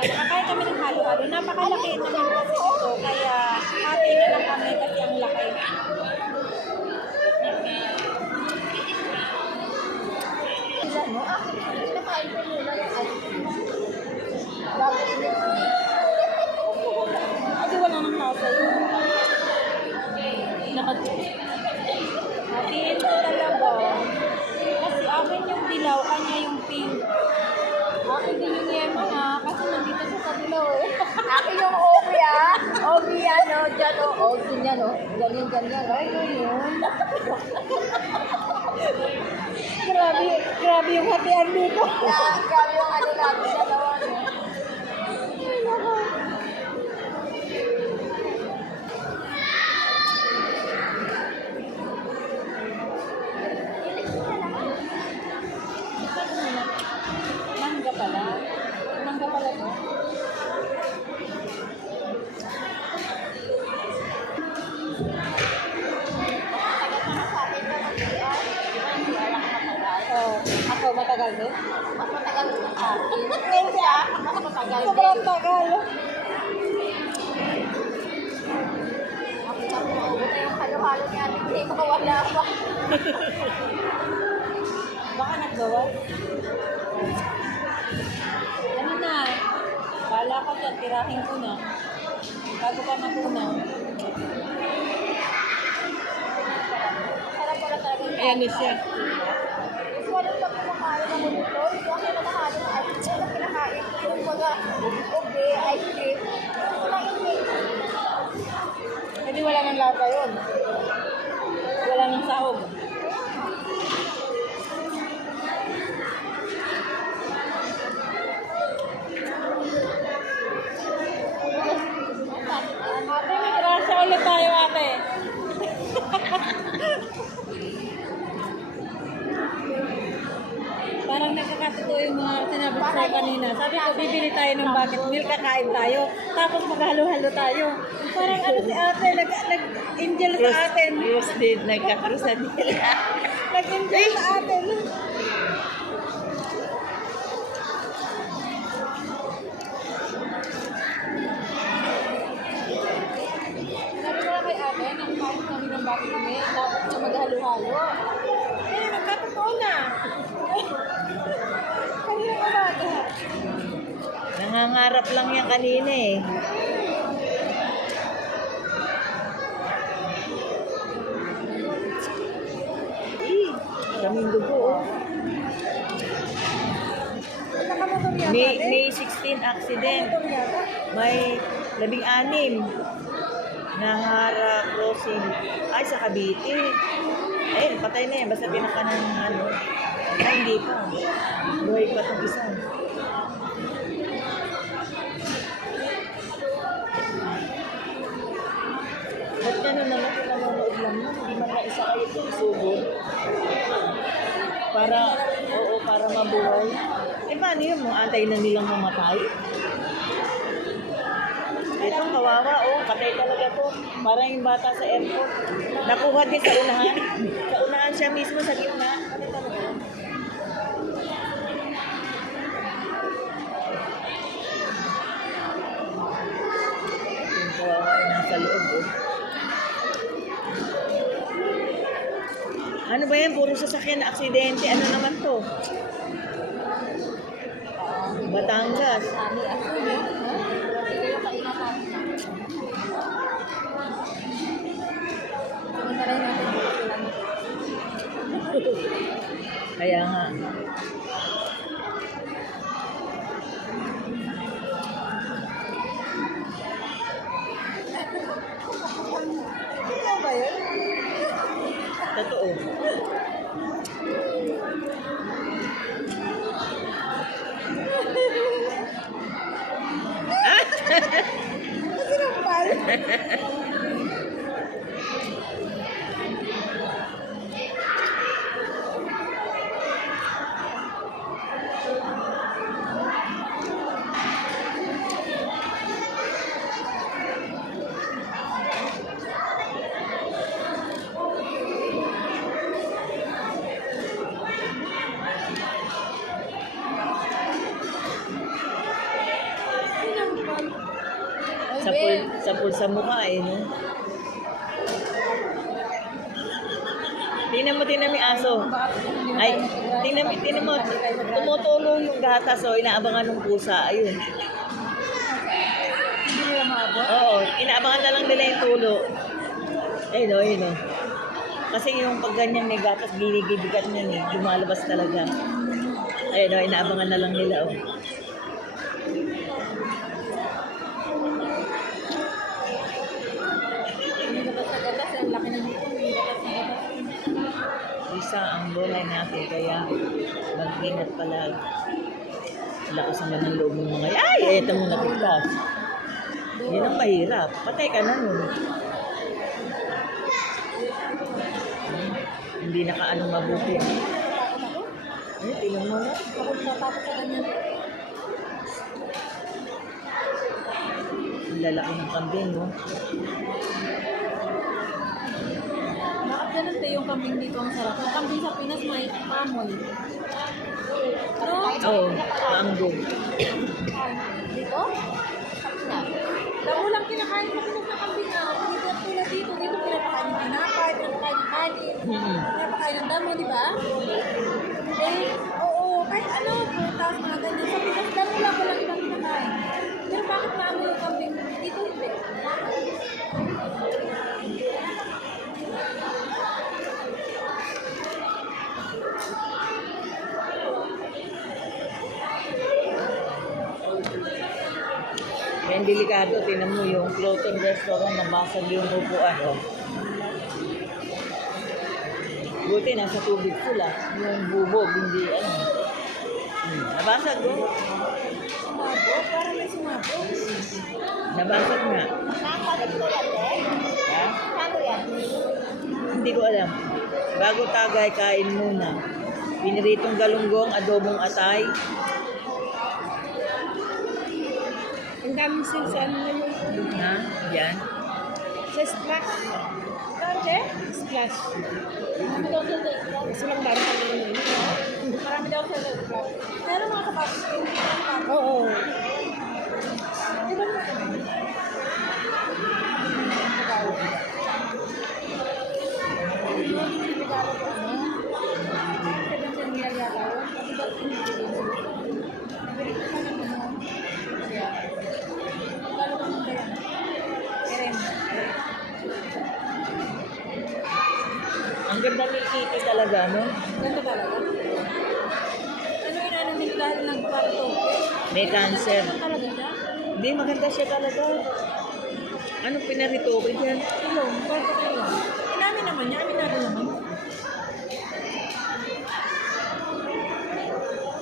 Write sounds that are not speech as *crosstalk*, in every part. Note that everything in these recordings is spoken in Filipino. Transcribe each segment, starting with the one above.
Nakakain kami ng halo-halo. Napakalaki naman kasi ito. Kaya hati na lang kami kasi ang laki. Kasi wala nang lasa yun. Nakat Hatiin ko talaga. Kasi akin yung dilaw, kanya Akin yung Obi, ah. Obi yan, no? Diyan, no? Obi niya, no? Ganyan, ganyan. Ay, ganyan. grabe, grabe yung hatian dito. Kaya, grabe yung ano natin dalawa, halo-halo niya. Hindi mawala pa. *laughs* Baka naggawa. Ano na? Bala ka dyan, tirahin ko na. Bago ka matunaw. Sarap pala talaga Ayan na siya. Mas walang pa kumakain ng ganito. Ito ang kinakain ng ice cream na kinakain ko. Yung mga ube, ice cream. Mainit. Hindi wala nang lasa yun. Wala nang sahog. Ate, may grasya ulit tayo ate. Nagkakasito yung mga sinabi ko kanina. Sabi ko, bibili tayo ng bucket milk, kakain tayo. Tapos maghalo-halo tayo. Parang ano si ate, nag, nag-angel sa atin. Cross date, nagka-crossan nila. *laughs* Nag-angel sa atin. Sabi ko lang kay ate, nakain kami ng bucket milk, tapos maghalo-halo. Na. Kanina umaga. Nangangarap lang yan kanina eh. Daming dugo oh. May, eh. May 16 accident. May labing anim na hara crossing. Ay, sa Cavite. Ayun, patay na yan. Basta pinaka ng ano. Ay, hindi pa. Buhay pa itong isa. Ba't gano'n naman kung nanonood lang yun? Hindi man na isa kayo ito isugod. Para, oo, para mabuhay. Eh, paano yun? Mga antay na nilang mamatay? Itong kawawa, oh, patay talaga to. Parang yung bata sa airport. Nakuha din sa unahan. Sa unahan siya mismo sa gitna. Patay talaga. Ano ba yan? Puro sasakyan na aksidente. Ano naman to? Batangas. Sami ako, no? Ha? Ito yung kaingat natin. Pumunta rin natin dito sila nito. Kaya nga. Totoo. Sinampal. *laughs* pul, sa mukha eh, no? Tingnan mo, tingnan mo yung aso. Ay, tingnan mo, tingnan mo. Tumutulo yung gatas, o inaabangan ng pusa. Ayun. Hindi nila maabot. Oo, inaabangan na lang nila yung tulo. Ayun, o, ayun, o. Kasi yung pag ganyan may gatas, ginigibigat niyan eh. Lumalabas talaga. Ayun, o, inaabangan na lang nila, oh. Isa ang buhay natin, kaya mag-ingat palagi. Lakas naman ng loob ng mga, ay, eto mo napigtas. Yun ang mahirap. Patay ka na nun. Hmm, Hindi nakaano mabuti. Eh, tingnan mo na. Ang lalaki ng kambing, no? Ganun tayo yung kambing dito ang sarap? Yung kambing sa Pinas may amoy. No? Oo, maanggong. Dito? Damo lang kinakain sa Pinas na kambing na. Dito tulad dito. Dito pinapakain ng tinapay, pinapakain ng kanin. Hmm. Pinapakain ng damo, di ba? Eh, oo. Kahit ano, prutas, mga ganyan. Sa Pinas, damo lang walang ibang kinakain. Pero bakit maamoy yung kambing? Dito hindi. Yan delikado, tinan mo yung floating restaurant, nabasag yung upuan, oh. Buti, nasa tubig sila. Yung bubog, hindi ano. Hmm, nabasag, oh. Sumabot? Parang may sumabot. Nabasag nga. Nakakabit ko yan, eh. Ha? Yan? Hindi ko alam. Bago tagay, kain muna. Piniritong galunggong, adobong atay. Ang daming sinsan na yung Ha? Yan. sa splash. Kante? Splash. Marami daw sa splash. Gusto lang dami kami yun. Marami daw sa splash. Pero mga. Oo. Di ba naman kami? Ganda ni Kitty talaga, no? Ganda talaga. Ano inano nila dahil nagparto? May cancer. Ano talaga siya? Hindi, maganda siya talaga. Anong pinarito ko dyan? Hello, parto kayo. Inamin naman niya, aminado naman.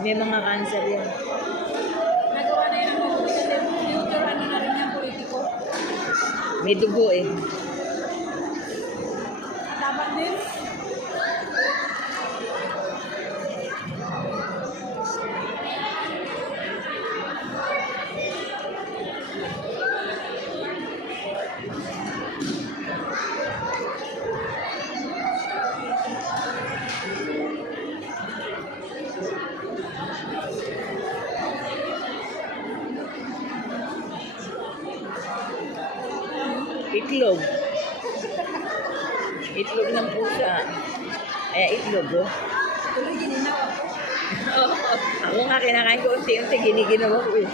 May mga cancer yan. Nagawa na yun ang mga kasi future ano na rin yung politiko. May dugo eh. Itlog. Itlog ng pusa. Eh, itlog, oh. Tuloy gininaw ako. Oo. Ako nga kinakain ko unti-unti, giniginawa ko eh.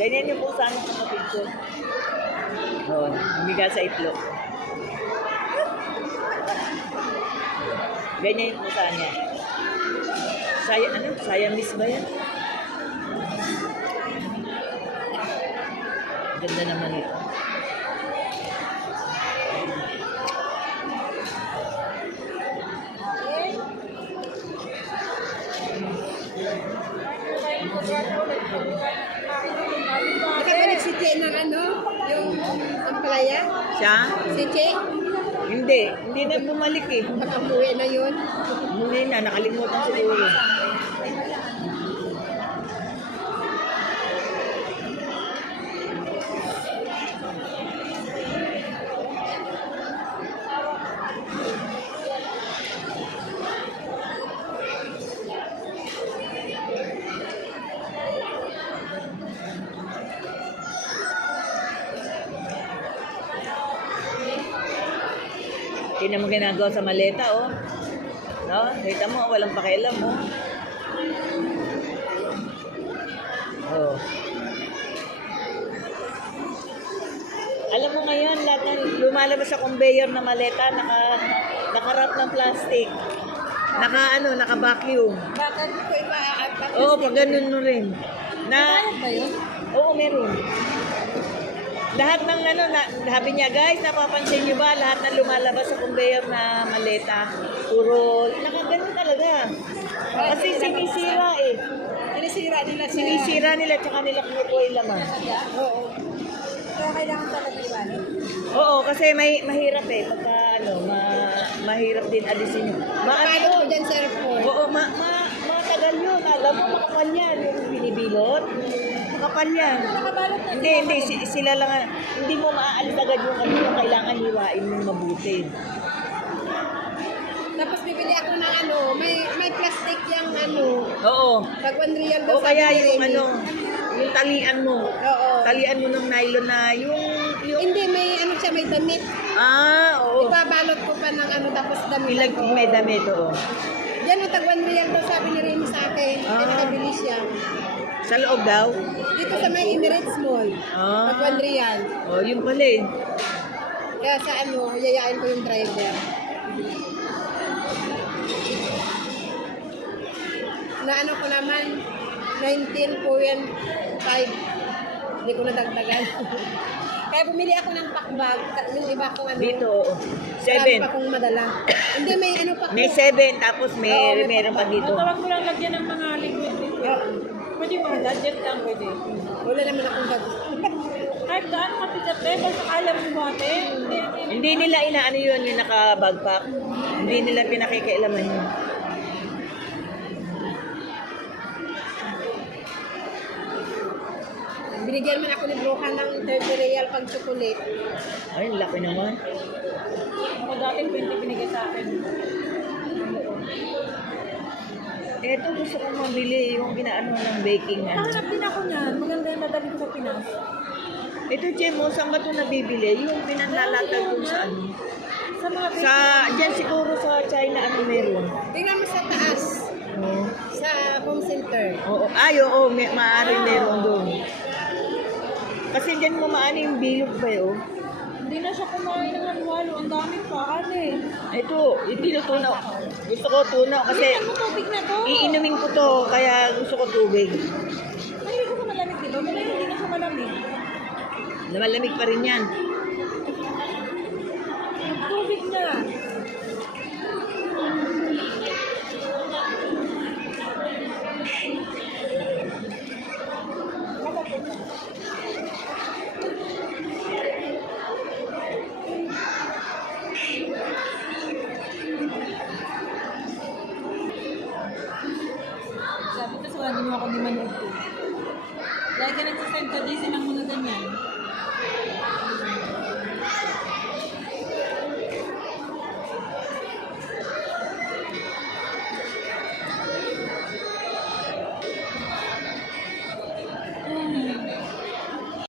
Ganyan yung pusa ng kapatid ko. Oo, humiga sa itlog. Ganyan yung pusa niya. Saya, ano? Siamese ba yan? Ganda naman ito. Nakabalik si Che ng ano? Yung ampalaya? Siya? Si Che? Hindi. Hindi na bumalik eh. Nakamuwi na yun. Hindi na, nakalimutan siguro. Yun ang ginagawa sa maleta, oh. No? Kita mo, walang pakialam, oh. Oh. Alam mo ngayon, lahat ng lumalabas sa conveyor na maleta, naka, nakarap ng plastic. Naka, ano, naka-vacuum. Bakit ko iba Oo, pag ganun mo rin. Na, ba yun? oo, meron. Lahat ng ano, na, sabi niya, guys, napapansin niyo ba, lahat ng lumalabas sa conveyor na maleta, puro, nakaganon talaga. Kasi sinisira eh. Sinisira nila. Sinisira nila, tsaka nila kinukuha yung laman. Oo. Kaya kailangan talaga iwanan. Oo, kasi may mahirap eh. Pagka ano, ma, mahirap din alisin yun. Ma, ano Paano ko dyan, sir, po? Oo, ma, ma, matagal yun. Alam mo, makapal yan. Yung binibilot, makapal yan. Hindi, hindi. si- Sila lang, ang- hindi mo maaalis agad yung yung kailangan hiwain mo mabuti. Tapos bibili ako ng ano, may may plastic yung ano, Oo. pag 1 real daw O kaya ni yung Remy. ano, yung talian mo. Oo. Talian mo ng nylon na yung, yung, Hindi, may ano siya, may damit. ah, oo. Ipabalot ko pa ng ano, tapos damit. Ilag, ko. may damit, oo. Yan o, tag 1 real daw sabi ni Remy sa akin. Ah. Kaya nakabili siya. Sa loob daw? Dito sa may Emirates Mall. Ah. Tag 1 real. Oh, yung pala eh. Kaya sa ano, yayain ko yung driver. Na ano ko naman, 19 po yan, 5. Hindi ko nadagdagan. *laughs* Kaya bumili ako ng packbag, yung iba kong ano. Dito, oo. Marami Seven. pa kong madala. Hindi, may ano pa. May seven, tapos Oo, may, may meron pa dito. Tawag mo lang lagyan ng mga liquid dito. Pwede mo, budget lang pwede. Wala naman akong bag. *laughs* Kahit gaano ka pigat eh, basta alam mo ate. Hindi, nila inaano yun, yung naka-backpack. Hindi nila pinakikialaman yun. Binigyan man ako ni Broka ng 30 real pang chocolate. Ay, laki naman. Ako dating 20 binigay sa akin. Ito gusto kong mabili, yung ginaano ng baking ano. Nahanap din ako niyan. Maganda yung nadali ko sa Pinas. Ito, Jemo, saan ba ito nabibili? Yung pinanlalatag kung sa ano. Sa mga Sa, dyan siguro sa China, ano meron? Tingnan mo sa taas, Oo. sa home center. Oo. Ay, oo, may, maaaring meron doon. Kasi dyan mo maano yung bilog ba yun? Hindi na siya kumain ng halo-halo. Ang dami pa. Eh. Ito, itinutunaw. Gusto ko tunaw kasi Ano tubig na to? iinumin ko to, kaya gusto ko tubig. Ay, hindi ko malamig dito. Pero hindi na siya malamig. Malamig pa rin yan. Tubig na. Sabi mo ako di manood ko. Lagi ka nagsasend ka din ng mga ganyan.